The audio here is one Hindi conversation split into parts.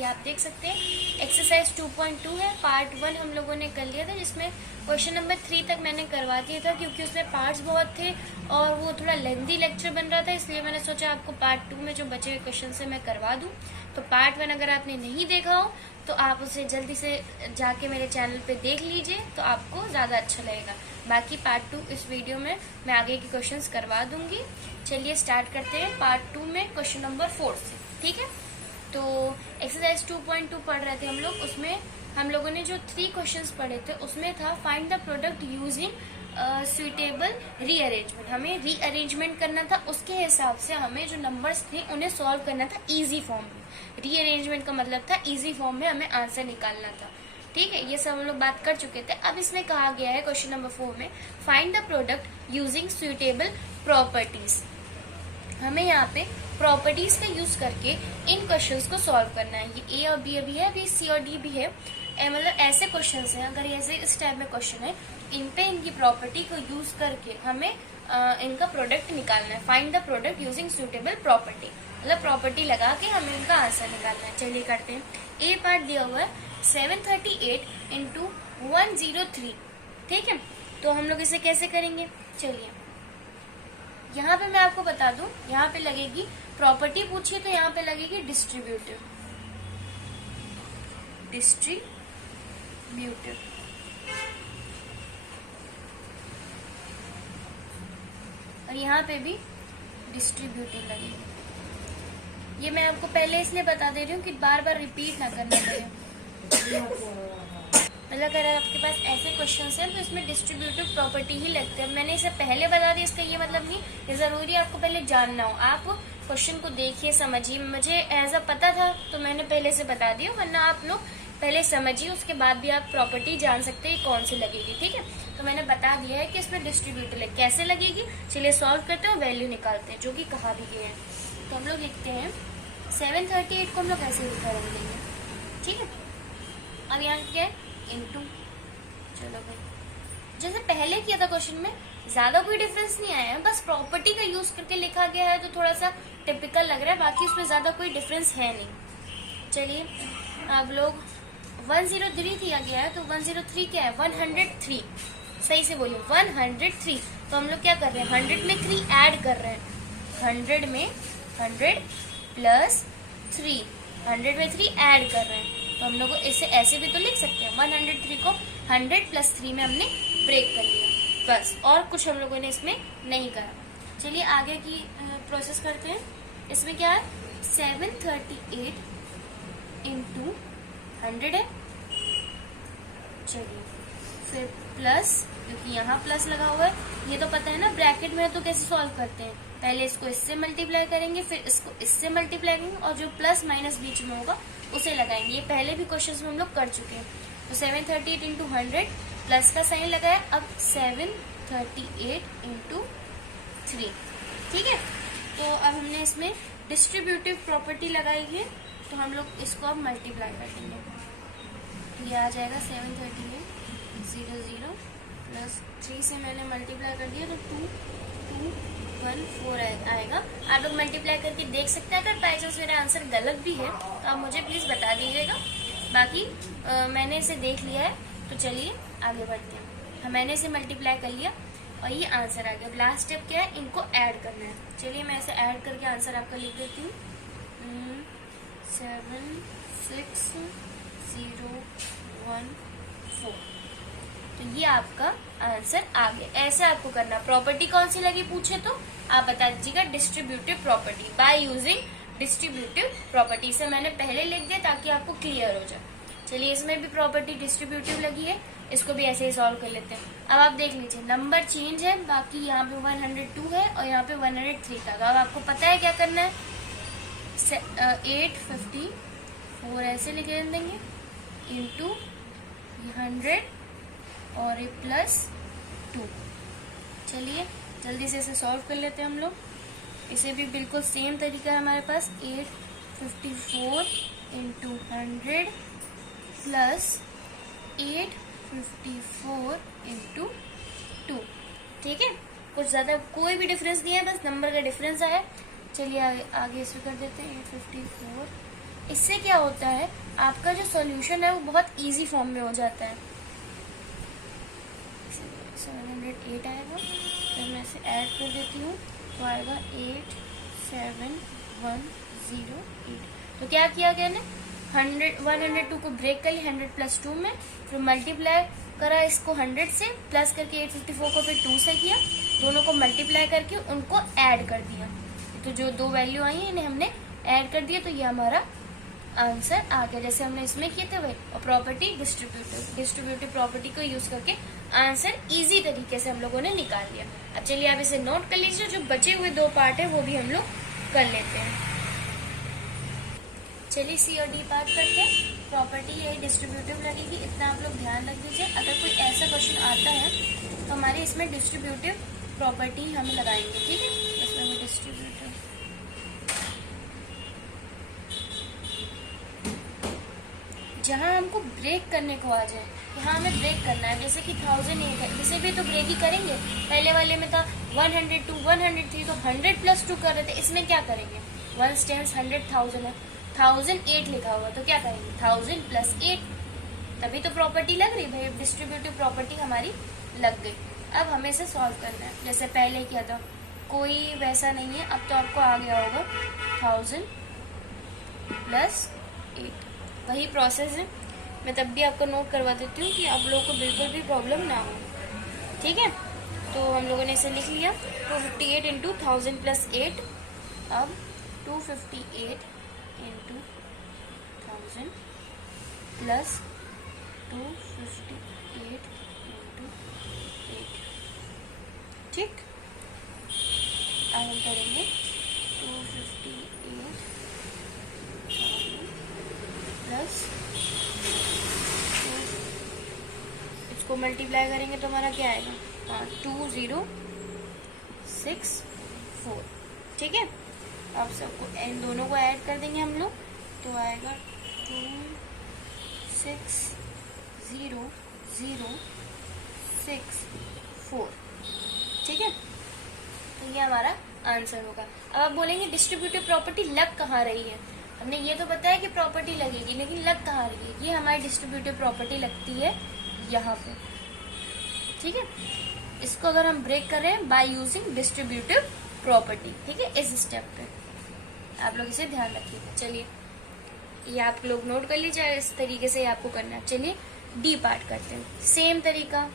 ये आप देख सकते हैं एक्सरसाइज 2.2 है, पार्ट 1 हम लोगों ने कर लिया था, जिसमें क्वेश्चन नंबर 3 तक मैंने करवा दिया था, क्योंकि उसमें पार्ट्स बहुत थे और वो थोड़ा लेंथी लेक्चर बन रहा था, इसलिए मैंने सोचा आपको पार्ट 2 में जो बचे हुए क्वेश्चन से मैं करवा दूं। तो पार्ट 1 अगर आपने नहीं देखा हो तो आप उसे जल्दी से जाके मेरे चैनल पे देख लीजिए, तो आपको ज़्यादा अच्छा लगेगा। बाकी पार्ट 2 इस वीडियो में मैं आगे के क्वेश्चंस करवा दूंगी। चलिए स्टार्ट करते हैं पार्ट 2 में क्वेश्चन नंबर 4 से, ठीक है। तो एक्सरसाइज 2.2 पढ़ रहे थे हम लोग, उसमें हम लोगों ने जो 3 क्वेश्चंस पढ़े थे उसमें था find the product using suitable rearrangement. हमें रीअरेंजमेंट करना था, उसके हिसाब से हमें जो नंबर्स थे उन्हें सॉल्व करना था इजी फॉर्म में। रीअरेंजमेंट का मतलब था इजी फॉर्म में हमें आंसर निकालना था, ठीक है। ये सब हम लोग बात कर चुके थे। अब इसमें कहा गया है क्वेश्चन नंबर 4 में find the product using suitable properties. हमें यहाँ पे प्रॉपर्टीज का यूज करके इन क्वेश्चंस को सॉल्व करना है। ये ए और बी भी है, अभी सी और डी भी है, मतलब ऐसे क्वेश्चंस हैं। अगर ऐसे इस टाइप में क्वेश्चन है, इन पे इनकी प्रॉपर्टी को यूज करके हमें इनका प्रोडक्ट निकालना है। Find the product using suitable property, मतलब प्रॉपर्टी लगा के हमें इनका आंसर निकालना है। चलिए करते हैं। ए पार्ट दिया हुआ है 738 इंटू 103, ठीक है। तो हम लोग इसे कैसे करेंगे, चलिए यहाँ पे मैं आपको बता दूं, यहाँ पे लगेगी प्रॉपर्टी पूछिए तो यहाँ पे लगेगी डिस्ट्रीब्यूटिव, और यहाँ पे भी डिस्ट्रीब्यूटिव लगेगी। ये मैं आपको पहले इसलिए बता दे रही हूँ कि बार बार रिपीट ना करना पड़े। मतलब अगर आपके पास ऐसे क्वेश्चंस हैं तो इसमें डिस्ट्रीब्यूटिव प्रॉपर्टी ही लगते हैं। मैंने इसे पहले बता दिया, इसका ये मतलब नहीं ये जरूरी आपको पहले जानना हो। आप क्वेश्चन को देखिए, समझिए। मुझे ऐसा पता था तो मैंने पहले से बता दिया, वरना आप लोग पहले समझिए, उसके बाद भी आप प्रॉपर्टी जान सकते हैं कौन सी लगेगी, ठीक है। तो मैंने बता दिया है कि इसमें डिस्ट्रीब्यूटिव कैसे लगेगी। चलिए सॉल्व करते हैं और वैल्यू निकालते हैं, जो कि कहा भी गया है। तो हम लोग लिखते हैं 738 को हम लोग ऐसे लिखा रख देंगे, ठीक है। अब यहाँ क्या है, इनटू। चलो भाई, जैसे पहले किया था क्वेश्चन में ज्यादा कोई डिफरेंस नहीं आया है, बस प्रॉपर्टी का यूज करके लिखा गया है तो थोड़ा सा टिपिकल लग रहा है, बाकी उसमें ज्यादा कोई डिफरेंस है नहीं। चलिए अब लोग 103 दिया गया है, तो 103 क्या है, 103। सही से बोलिए 103। तो हम लोग क्या कर रहे हैं, 100 में 3 ऐड कर रहे हैं। 100 में 100 प्लस 3, 100 में 3 ऐड कर रहे हैं। तो हम लोग इसे ऐसे भी तो लिख सकते हैं, 103 को 100 प्लस 3 में हमने ब्रेक कर लिया, बस। और कुछ हम लोगों ने इसमें नहीं करा। चलिए आगे की प्रोसेस करते हैं। इसमें क्या है, 738 इंटू 100 है। चलिए फिर प्लस, क्योंकि यहाँ प्लस लगा हुआ है, ये तो पता है ना ब्रैकेट में है, तो कैसे सॉल्व करते हैं, पहले इसको इससे मल्टीप्लाई करेंगे, फिर इसको इससे मल्टीप्लाई करेंगे, और जो प्लस माइनस बीच में होगा उसे लगाएंगे। ये पहले भी क्वेश्चन में हम लोग कर चुके हैं। तो 738 इंटू 100 प्लस का साइन लगाया, अब 738 इंटू 3, ठीक है। तो अब हमने इसमें डिस्ट्रीब्यूटिव प्रॉपर्टी लगाई है, तो हम लोग इसको अब मल्टीप्लाई कर देंगे। ये आ जाएगा 738 00 प्लस 3 से मैंने मल्टीप्लाई कर दिया, तो 2 2 1 4 आएगा। आप लोग मल्टीप्लाई करके देख सकते हैं। अगर बाई चांस मेरा आंसर गलत भी है तो आप मुझे प्लीज बता दीजिएगा। बाकी मैंने इसे देख लिया है, तो चलिए आगे बढ़ते हैं। मैंने इसे मल्टीप्लाई कर लिया और ये आंसर आ गया। अब लास्ट स्टेप क्या है, इनको ऐड करना है। चलिए मैं इसे ऐड करके आंसर आपका लिख देती हूँ। 7 6 0 1 4। तो ये आपका आंसर आ गया। ऐसे आपको करना। प्रॉपर्टी कौन सी लगी पूछे तो आप बता दीजिएगा distributive property, by using distributive property. से मैंने पहले लिख दिया ताकि आपको क्लियर हो जाए। चलिए इसमें भी प्रॉपर्टी डिस्ट्रीब्यूटिव लगी है, इसको भी ऐसे ही सॉल्व कर लेते हैं। अब आप देख लीजिए नंबर चेंज है, बाकी यहाँ पे 102 है और यहाँ पे 103 था। अब आपको पता है क्या करना है, 854 ऐसे लिख देंगे इंटू 100 और एक प्लस 2। चलिए जल्दी से इसे सॉल्व कर लेते हैं हम लोग। इसे भी बिल्कुल सेम तरीका है हमारे पास, 854 इंटू 100 प्लस 854 इंटू 2, ठीक है। कुछ ज्यादा कोई भी डिफरेंस नहीं है, बस नंबर का डिफरेंस आया। चलिए आगे इसमें कर देते हैं 854 इससे क्या होता है, आपका जो सॉल्यूशन है वो बहुत इजी फॉर्म में हो जाता है। 708 आएगा, फिर मैं इसे ऐड कर देती हूँ तो आएगा 87108। तो क्या किया गया ने, 102 को ब्रेक कर लिया 100 + 2 में, फिर मल्टीप्लाई करा इसको 100 से, प्लस करके 854 को फिर 2 से किया, दोनों को मल्टीप्लाई करके उनको ऐड कर दिया। तो जो दो वैल्यू आई है इन्हें हमने ऐड कर दिया, तो ये हमारा आंसर आ गया, जैसे हमने इसमें किए थे वही। और प्रॉपर्टी डिस्ट्रीब्यूटिव प्रॉपर्टी को यूज करके आंसर इजी तरीके से हम लोगों ने निकाल लिया। अब चलिए आप इसे नोट कर लीजिए, जो बचे हुए दो पार्ट है वो भी हम लोग कर लेते हैं। चलिए सी और डी पार्ट करते हैं। प्रॉपर्टी यही डिस्ट्रीब्यूटिव लगेगी, इतना आप लोग ध्यान रख दीजिए। अगर कोई ऐसा क्वेश्चन आता है तो हमारे इसमें डिस्ट्रीब्यूटिव प्रॉपर्टी हम लगाएंगे, ठीक है। इसमें भी डिस्ट्रीब्यूटिव, जहाँ हमको ब्रेक करने को आ जाए, यहाँ हमें ब्रेक करना है, जैसे कि 1008 है, इसे भी तो ब्रेक ही करेंगे। पहले वाले में था 102 103, तो 100 + 2 कर रहे थे, इसमें क्या करेंगे, 1 × 100,000 है, 1008 लिखा हुआ, तो क्या करेंगे 1000 + 8, तभी तो प्रॉपर्टी लग रही भाई, डिस्ट्रीब्यूटिव प्रॉपर्टी हमारी लग गई। अब हमें इसे सॉल्व करना है, जैसे पहले किया था, कोई वैसा नहीं है। अब तो आपको आ गया होगा 1000 + 8, वही प्रोसेस है। मैं तब भी आपको नोट करवा देती हूँ कि आप लोगों को बिल्कुल भी प्रॉब्लम ना हो, ठीक है। तो हम लोगों ने इसे लिख लिया, 258 × 1000 + 8। अब 258 × 1000 + 258 × 8, ठीक। अब हम करेंगे 258 प्लस, इसको मल्टीप्लाई करेंगे तो हमारा क्या आएगा, 2064, ठीक है। अब सबको इन दोनों को ऐड कर देंगे हम लोग, तो आएगा 260,064, ठीक है। तो ये हमारा आंसर होगा। अब आप बोलेंगे डिस्ट्रीब्यूटिव प्रॉपर्टी लग कहाँ रही है, हमने ये तो बताया कि प्रॉपर्टी लगेगी, लेकिन लग कहाँ रही है, ये हमारी डिस्ट्रीब्यूटिव प्रॉपर्टी लगती है यहाँ पे, ठीक है। इसको अगर हम ब्रेक कर रहे हैं बाय यूजिंग डिस्ट्रीब्यूटिव प्रॉपर्टी, ठीक है, इस स्टेप पे आप लोग इसे ध्यान रखिएगा। चलिए ये आप लोग नोट कर लीजिए, इस तरीके से आपको करना है। चलिए डी पार्ट करते हैं, सेम तरीका,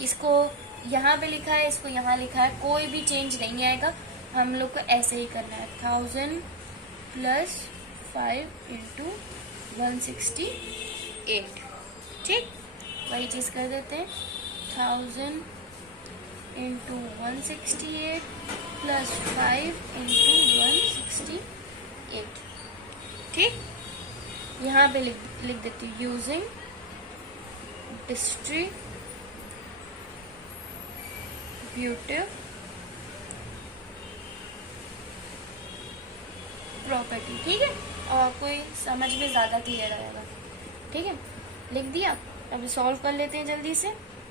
इसको यहाँ पे लिखा है, इसको यहाँ लिखा है, कोई भी चेंज नहीं आएगा, हम लोग को ऐसे ही करना है। 1000 + 5 × 168, ठीक, वही चीज कर देते हैं। 1000 × 168 + 5 × 168, ठीक। यहाँ पे लिख देती हूँ यूजिंग डिस्ट्रीब्यूटिव प्रॉपर्टी, ठीक है। और आपको ये समझ में ज्यादा क्लियर आएगा, ठीक है। लिख दिया, अब सॉल्व कर लेते हैं जल्दी से।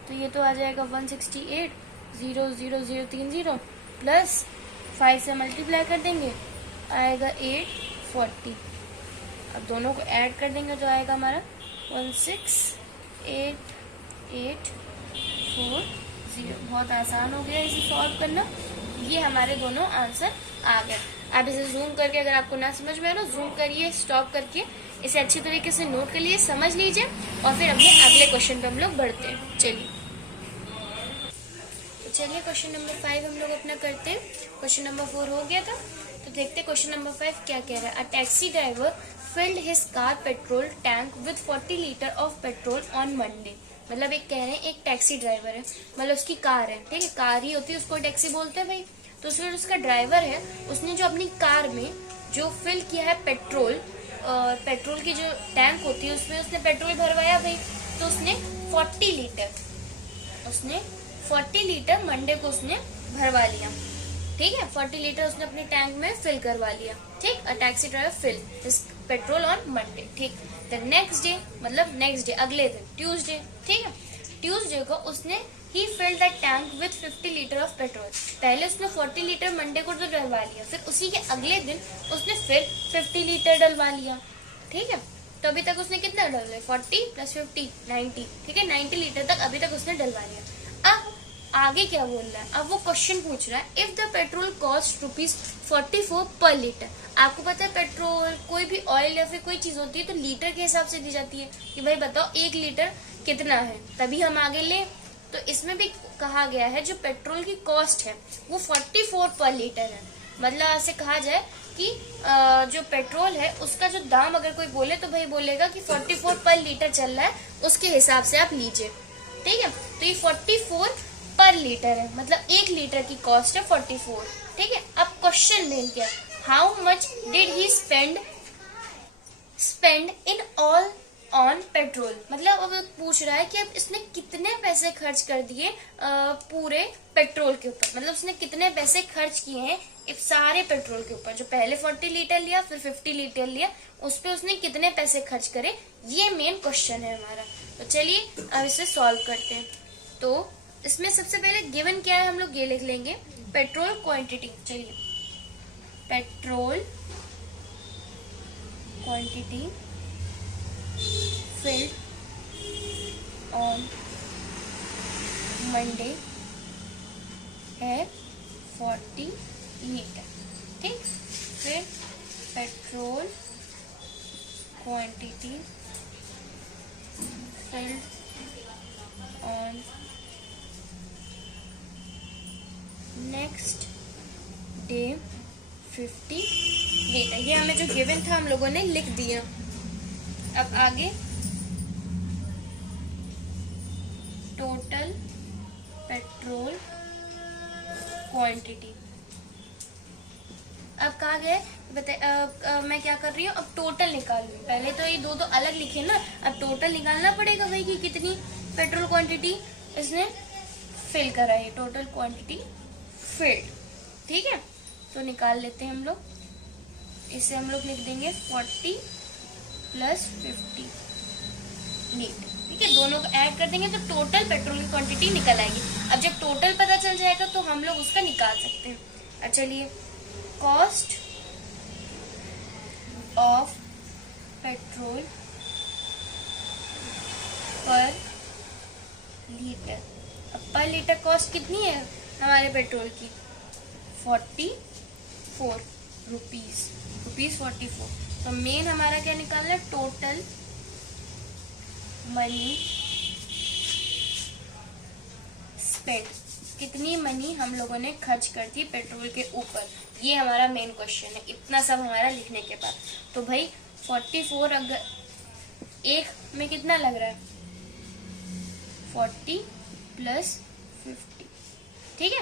तो ये तो आ जाएगा 168,00030 प्लस 5 से मल्टीप्लाई कर देंगे, आएगा 840। अब दोनों को ऐड कर देंगे तो आएगा हमारा 168,840। बहुत आसान हो गया इसे सॉल्व करना। ये हमारे दोनों आंसर आ गए। आप इसे जूम करके, अगर आपको ना समझ में आ रहा, जूम करिए, स्टॉप करके इसे अच्छी तरीके से नोट कर लिए, समझ लीजिए, और फिर अपने अगले क्वेश्चन पे हम लोग बढ़ते हैं। चलिए क्वेश्चन नंबर 5 हम लोग अपना करते हैं। क्वेश्चन नंबर 4 हो गया था, तो देखते हैं क्वेश्चन नंबर 5 क्या कह रहा है। अ taxi driver field his car petrol tank with 40 litre of petrol on Monday. मतलब एक कह रहे हैं एक टैक्सी ड्राइवर है, मतलब उसकी कार है, ठीक है, कार ही होती है, उसको टैक्सी बोलते हैं भाई। तो उसमें उसका ड्राइवर है, उसने जो अपनी कार में जो फिल किया है पेट्रोल, और पेट्रोल की जो टैंक होती है उसमें उसने पेट्रोल भरवाया भाई। तो उसने 40 लीटर मंडे को उसने भरवा लिया, ठीक है। 40 लीटर उसने अपने टैंक में फिल करवा लिया, ठीक। A taxi driver fill his petrol on Monday, ठीक। द नेक्स्ट डे, मतलब नेक्स्ट डे, अगले दिन, ट्यूसडे, ठीक है। ट्यूसडे को उसने ही filled the tank with 50 litre of petrol. पहले उसने 40 लीटर मंडे को तो डलवा लिया, फिर उसी के अगले दिन उसने फिर 50 लीटर डलवा लिया, ठीक है। तो अभी तक उसने कितना डलवा लिया, 40 + 50 90, ठीक है, 90 लीटर तक अभी तक उसने डलवा लिया। अब आगे क्या बोल रहा है, अब वो क्वेश्चन पूछ रहा है, इफ द पेट्रोल कॉस्ट ₹44 पर लीटर। आपको पता है पेट्रोल, कोई भी ऑयल या फिर कोई चीज होती है तो लीटर के हिसाब से दी जाती है कि भाई बताओ 1 लीटर कितना है, तभी हम आगे ले। तो इसमें भी कहा गया है जो पेट्रोल की कॉस्ट है वो 44 पर लीटर है। मतलब ऐसे कहा जाए कि जो पेट्रोल है उसका जो दाम अगर कोई बोले तो भाई बोलेगा कि 44 पर लीटर चल रहा है, उसके हिसाब से आप लीजिए, ठीक है। तो ये 44 पर लीटर है, मतलब 1 लीटर की कॉस्ट है 44, ठीक है। अब क्वेश्चन मेन क्या है, how much did he spend in all on petrol. मतलब अब पूछ रहा है कि अब इसने कितने पैसे खर्च कर दिए पूरे पेट्रोल के ऊपर, मतलब उसने कितने पैसे खर्च किए हैं इस सारे पेट्रोल के ऊपर, जो पहले 40 लीटर लिया फिर 50 लीटर लिया, उस पे उसने कितने पैसे खर्च करे, ये मेन क्वेश्चन है हमारा। तो चलिए अब इसे सॉल्व करते हैं। तो इसमें सबसे पहले गिवन क्या है हम लोग ये लिख लेंगे, पेट्रोल क्वांटिटी। चलिए, petrol quantity filled on Monday है 40 लीटर, ठीक। फिर petrol quantity filled on next day 50 litre. ये हमें जो गिवन था हम लोगों ने लिख दिया। अब आगे टोटल पेट्रोल क्वांटिटी। अब कहा गया मैं क्या कर रही हूँ, अब टोटल निकाल लूँ। पहले तो ये दो अलग लिखे ना, अब टोटल निकालना पड़ेगा भाई कि कितनी पेट्रोल क्वांटिटी इसने फिल करा है, टोटल क्वांटिटी फिल्ड, ठीक है। तो निकाल लेते हैं हम लोग, इसे हम लोग लिख देंगे 40 + 50 लीटर, ठीक है। दोनों को ऐड कर देंगे तो टोटल पेट्रोल की क्वांटिटी निकल आएगी। अब जब टोटल पता चल जाएगा तो हम लोग उसका निकाल सकते हैं। अब चलिए, कॉस्ट ऑफ पेट्रोल पर लीटर। अब पर लीटर कॉस्ट कितनी है हमारे पेट्रोल की, 44 रुपीज, ₹44। तो मेन हमारा क्या निकालना है, टोटल मनी स्पेंड, कितनी मनी हम लोगों ने खर्च कर दी पेट्रोल के ऊपर, ये हमारा मेन क्वेश्चन है। इतना सब हमारा लिखने के बाद तो भाई 44 अगर एक में कितना लग रहा है, 40 + 50, ठीक है।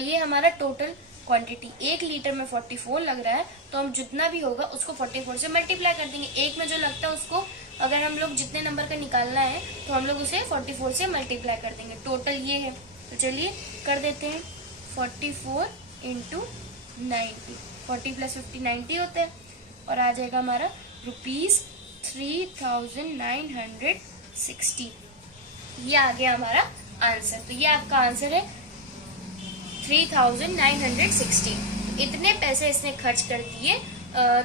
ये हमारा टोटल क्वांटिटी, 1 लीटर में 44 लग रहा है, तो हम जितना भी होगा उसको 44 से मल्टीप्लाई कर देंगे। एक में जो लगता है उसको अगर हम लोग जितने नंबर का निकालना है तो हम लोग उसे 44 से मल्टीप्लाई कर देंगे। टोटल ये है, तो चलिए कर देते हैं, 44 × 90, 40 + 50 90 होता है, और आ जाएगा हमारा ₹3960। ये आ गया हमारा आंसर। तो ये आपका आंसर है 3960। इतने पैसे इसने खर्च कर दिए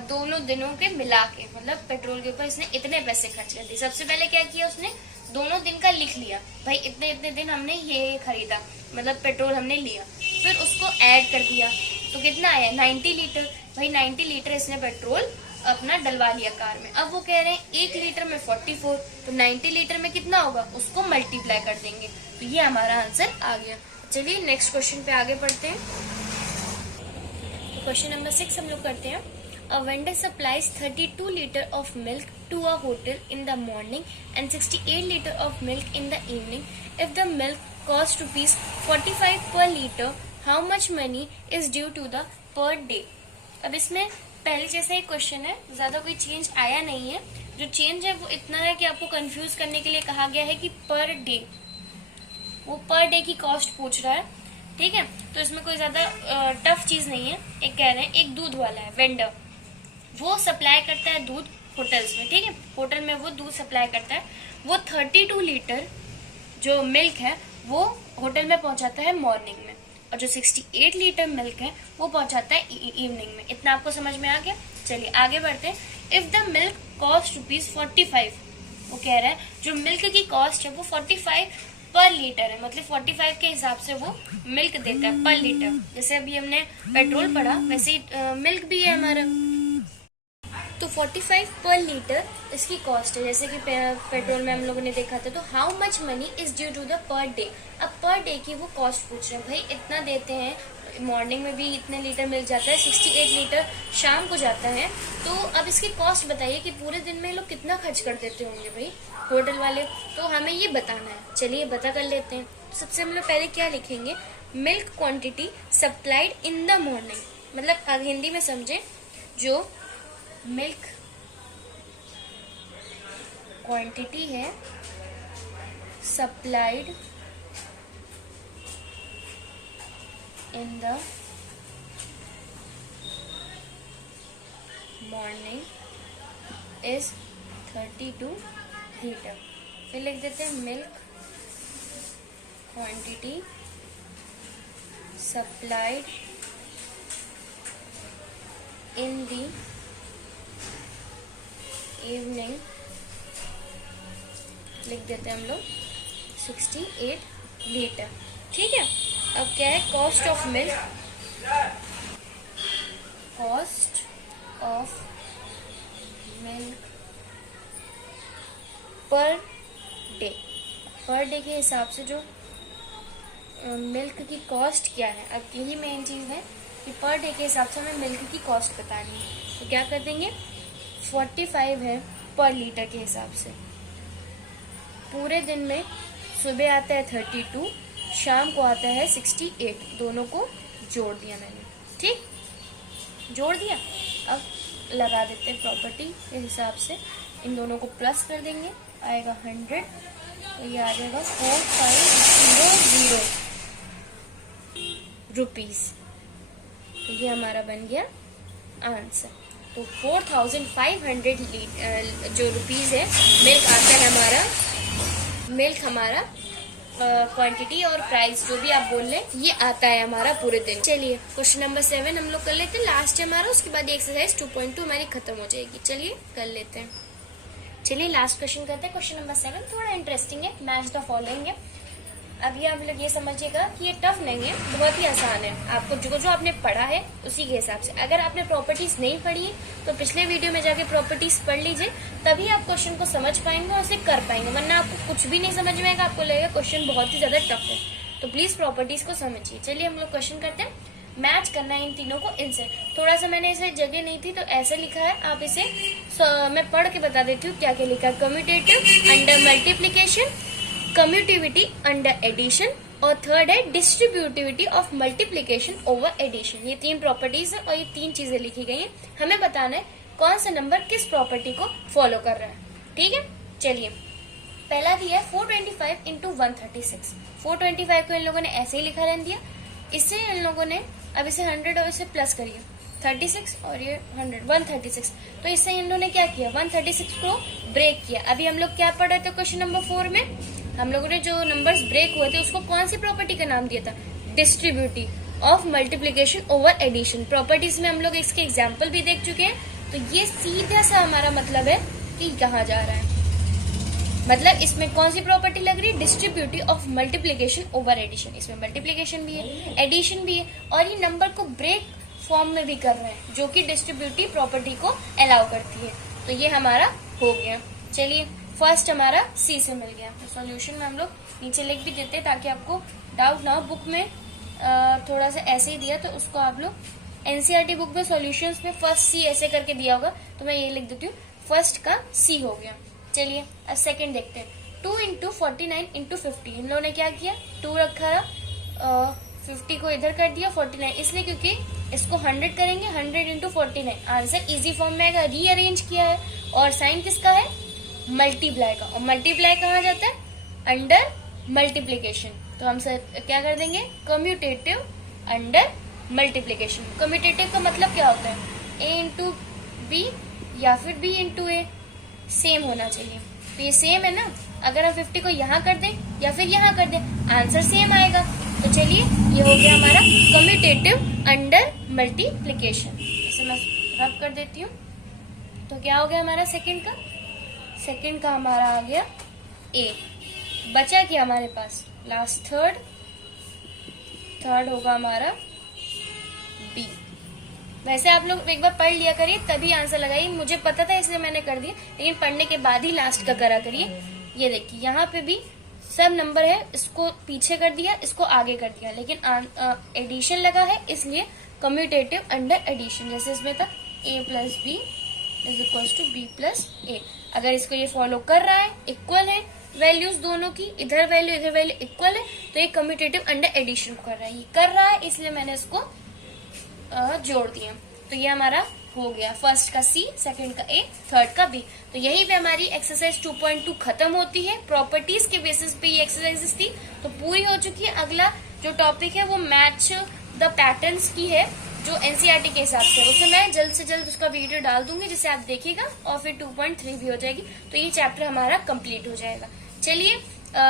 दोनों दिनों के मिला के, मतलब पेट्रोल के ऊपर इसने इतने पैसे खर्च कर दिए। सबसे पहले क्या किया उसने, दोनों दिन का लिख लिया, भाई इतने इतने दिन हमने ये खरीदा, मतलब पेट्रोल हमने लिया, फिर उसको ऐड कर दिया तो कितना आया, 90 लीटर। भाई 90 लीटर इसने पेट्रोल अपना डलवा लिया कार में। अब वो कह रहे हैं 1 लीटर में 44, तो 90 लीटर में कितना होगा उसको मल्टीप्लाई कर देंगे, तो ये हमारा आंसर आ गया। चलिए नेक्स्ट क्वेश्चन पे आगे बढ़ते हैं। क्वेश्चन नंबर 6 हम लोग करते हैं। A vendor supplies 32 liter of milk to a hotel in the morning and 68 liter of milk in the evening. If the milk costs ₹45 per liter, how much money is due to the per day? अब इसमें पहले जैसा ही क्वेश्चन है, ज्यादा कोई चेंज आया नहीं है। जो चेंज है वो इतना है कि आपको कंफ्यूज करने के लिए कहा गया है कि पर डे, वो पर डे की कॉस्ट पूछ रहा है, ठीक है। तो इसमें कोई ज्यादा टफ चीज नहीं है। एक कह रहे हैं एक दूध वाला है वेंडर, वो सप्लाई करता है दूध होटल्स में, ठीक है। होटल में वो दूध सप्लाई करता है, वो 32 लीटर जो मिल्क है वो होटल में पहुंचाता है मॉर्निंग में, और जो 68 लीटर मिल्क है वो पहुंचाता है इवनिंग में। इतना आपको समझ में आ गया। चलिए आगे बढ़ते हैं। इफ द मिल्क कॉस्ट ₹45, वो कह रहा है जो मिल्क की कॉस्ट है वो 45 पर लीटर है, मतलब 45 के हिसाब से वो मिल्क देता है पर लीटर। जैसे अभी हमने पेट्रोल पढ़ा वैसे ही मिल्क भी है हमारा, तो 45 पर लीटर इसकी कॉस्ट है, जैसे कि पेट्रोल में हम लोगों ने देखा था। तो how much money is due to the per day, अब पर डे की वो कॉस्ट पूछ रहे हैं। भाई इतना देते हैं, मॉर्निंग में भी इतने लीटर मिल जाता है, 68 लीटर शाम को जाता है, तो अब इसकी कॉस्ट बताइए कि पूरे दिन में लोग कितना खर्च कर देते होंगे भाई होटल वाले, तो हमें ये बताना है। चलिए पता कर लेते हैं। सबसे हम लोग पहले क्या लिखेंगे, milk quantity supplied in the morning, मतलब अब हिंदी में समझे, जो मिल्क क्वांटिटी है supplied in the morning is 32 litre. फिर लिख देते हैं milk quantity supplied in the evening, लिख देते हैं हम लोग 68 लीटर। ठीक है, अब क्या है, cost of milk, cost of milk per day, per day के हिसाब से जो मिल्क की कॉस्ट क्या है। अब यही मेन चीज़ है कि पर डे के हिसाब से हमें मिल्क की कॉस्ट बतानी है, तो क्या कर देंगे, 45 है पर लीटर के हिसाब से, पूरे दिन में सुबह आता है 32, शाम को आता है 68, दोनों को जोड़ दिया मैंने, ठीक, जोड़ दिया। अब लगा देते हैं प्रॉपर्टी के हिसाब से, इन दोनों को प्लस कर देंगे, आएगा 100, तो ये आ जाएगा 4500 रुपीज़, तो ये हमारा बन गया आंसर। तो 4500 जो रुपीज़ है मिल्क आता है हमारा, मिल्क हमारा क्वांटिटी और प्राइस जो भी आप बोल रहे हैं ये आता है हमारा पूरे दिन। चलिए क्वेश्चन नंबर 7 हम लोग कर लेते हैं, लास्ट है हमारा, उसके बाद एक्सरसाइज 2.2 हमारी खत्म हो जाएगी। चलिए कर लेते हैं। चलिए लास्ट क्वेश्चन करते हैं, क्वेश्चन नंबर 7 थोड़ा इंटरेस्टिंग है, मैच द फॉलोइंग है। अभी आप लोग ये समझिएगा कि ये टफ नहीं है, बहुत ही आसान है, आपको जो आपने पढ़ा है उसी के हिसाब से। अगर आपने प्रॉपर्टीज नहीं पढ़ी है तो पिछले वीडियो में जाके प्रॉपर्टीज पढ़ लीजिए, तभी आप क्वेश्चन को समझ पाएंगे और उसे कर पाएंगे, वरना आपको कुछ भी नहीं समझ में आएगा, आपको लगेगा क्वेश्चन बहुत ही ज्यादा टफ है। तो प्लीज प्रॉपर्टीज को समझिए। चलिए हम लोग क्वेश्चन करते हैं, मैच करना है इन तीनों को इनसे। थोड़ा सा मैंने इसे जगह नहीं थी तो ऐसे लिखा है, आप इसे मैं पढ़ के बता देती हूँ क्या क्या लिखा है। Commutative under multiplication, commutativity under addition, और थर्ड है distributivity of multiplication over addition. ये 3 प्रॉपर्टीज है और ये 3 चीजें लिखी गई हैं, हमें बताना है कौन सा नंबर किस प्रॉपर्टी को फॉलो कर रहा है। ठीक है, चलिए पहला दिया है 425 इंटू 136। 425 को इन लोगों ने ऐसे ही लिखा रहने दिया, इससे इन लोगों ने अब इसे 100 और इसे प्लस करिए, 36 और ये 100, 136। तो इससे इन लोगों ने क्या किया, 136 को ब्रेक किया। अभी हम लोग क्या पढ़ रहे थे क्वेश्चन नंबर 4 में, हम लोगों ने जो नंबर्स ब्रेक हुए थे उसको कौन सी प्रॉपर्टी का नाम दिया था, distributive of multiplication over addition. Properties में हम लोग इसके एग्जाम्पल भी देख चुके हैं, तो ये सीधा सा हमारा मतलब है कि कहाँ जा रहा है, मतलब इसमें कौन सी प्रॉपर्टी लग रही है, distributive of multiplication over addition. इसमें मल्टीप्लीकेशन भी है, एडिशन भी है, और ये नंबर को ब्रेक फॉर्म में भी कर रहे हैं, जो कि डिस्ट्रीब्यूटिव प्रॉपर्टी को अलाउ करती है। तो ये हमारा हो गया। चलिए फर्स्ट हमारा सी से मिल गया। तो सॉल्यूशन में हम लोग नीचे लिख भी देते हैं ताकि आपको डाउट ना हो। बुक में थोड़ा सा ऐसे ही दिया, तो उसको आप लोग एनसीईआरटी बुक में सॉल्यूशंस में फर्स्ट सी ऐसे करके दिया होगा, तो मैं ये लिख देती हूँ, फर्स्ट का सी हो गया। चलिए अब सेकंड देखते हैं, 2 इंटू 49 इंटू 50। इन लोगों ने क्या किया, 2 रखा रहा, 50 को इधर कर दिया, 49 इसलिए क्योंकि इसको 100 करेंगे, 100 इंटू 49 आंसर इजी फॉर्म में आएगा, रीअरेंज किया है। और साइन किसका है, मल्टीप्लाई का, और मल्टीप्लाई कहाँ जाता है, अंडर मल्टीप्लीकेशन। तो हम सर क्या कर देंगे, कम्यूटेटिव अंडर मल्टीप्लीकेशन। कम्यूटेटिव का मतलब क्या होता है, ए इंटू बी या फिर बी इंटू ए, सेम होना चाहिए। तो ये सेम है ना, अगर हम 50 को यहाँ कर दें या फिर यहाँ कर दें आंसर सेम आएगा। तो चलिए ये हो गया हमारा कम्यूटेटिव अंडर मल्टीप्लीकेशन। इसे मैं रब कर देती हूँ। तो क्या हो गया हमारा सेकंड का हमारा आ गया ए। बचा क्या हमारे पास लास्ट थर्ड होगा हमारा बी। वैसे आप लोग एक बार पढ़ लिया करिए तभी आंसर लगाइए। मुझे पता था इसलिए मैंने कर दिया, लेकिन पढ़ने के बाद ही लास्ट का करा करिए। ये देखिए यहाँ पे भी सब नंबर है, इसको पीछे कर दिया, इसको आगे कर दिया, लेकिन एडिशन लगा है इसलिए कम्यूटेटिव अंडर एडिशन। जैसे इसमें था a plus B is equal to B plus A. अगर इसको ये फॉलो कर रहा है, इक्वल है वैल्यूज दोनों की, इधर वैल्यू इक्वल है, तो ये कम्यूटेटिव अंडर एडिशन कर रहा है। ये कर रहा है इसलिए मैंने इसको जोड़ दिया। तो ये हमारा हो गया फर्स्ट का सी, सेकंड का ए, थर्ड का बी। तो यहीं पे हमारी एक्सरसाइज 2.2 खत्म होती है। प्रॉपर्टीज के बेसिस पे ये एक्सरसाइजेस थी तो पूरी हो चुकी है। अगला जो टॉपिक है वो मैच द पैटर्न्स की है, जो एनसीईआरटी के हिसाब से। उसमें मैं जल्द से जल्द उसका वीडियो डाल दूंगी जिसे आप देखिएगा, और फिर 2.3 भी हो जाएगी। तो ये चैप्टर हमारा कंप्लीट हो जाएगा। चलिए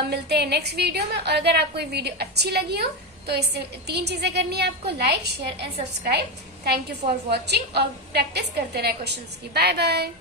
मिलते हैं नेक्स्ट वीडियो में। और अगर आपको ये वीडियो अच्छी लगी हो तो इससे 3 चीजें करनी है आपको, like, share and subscribe. Thank you for watching, और प्रैक्टिस करते रहे क्वेश्चंस की। Bye bye.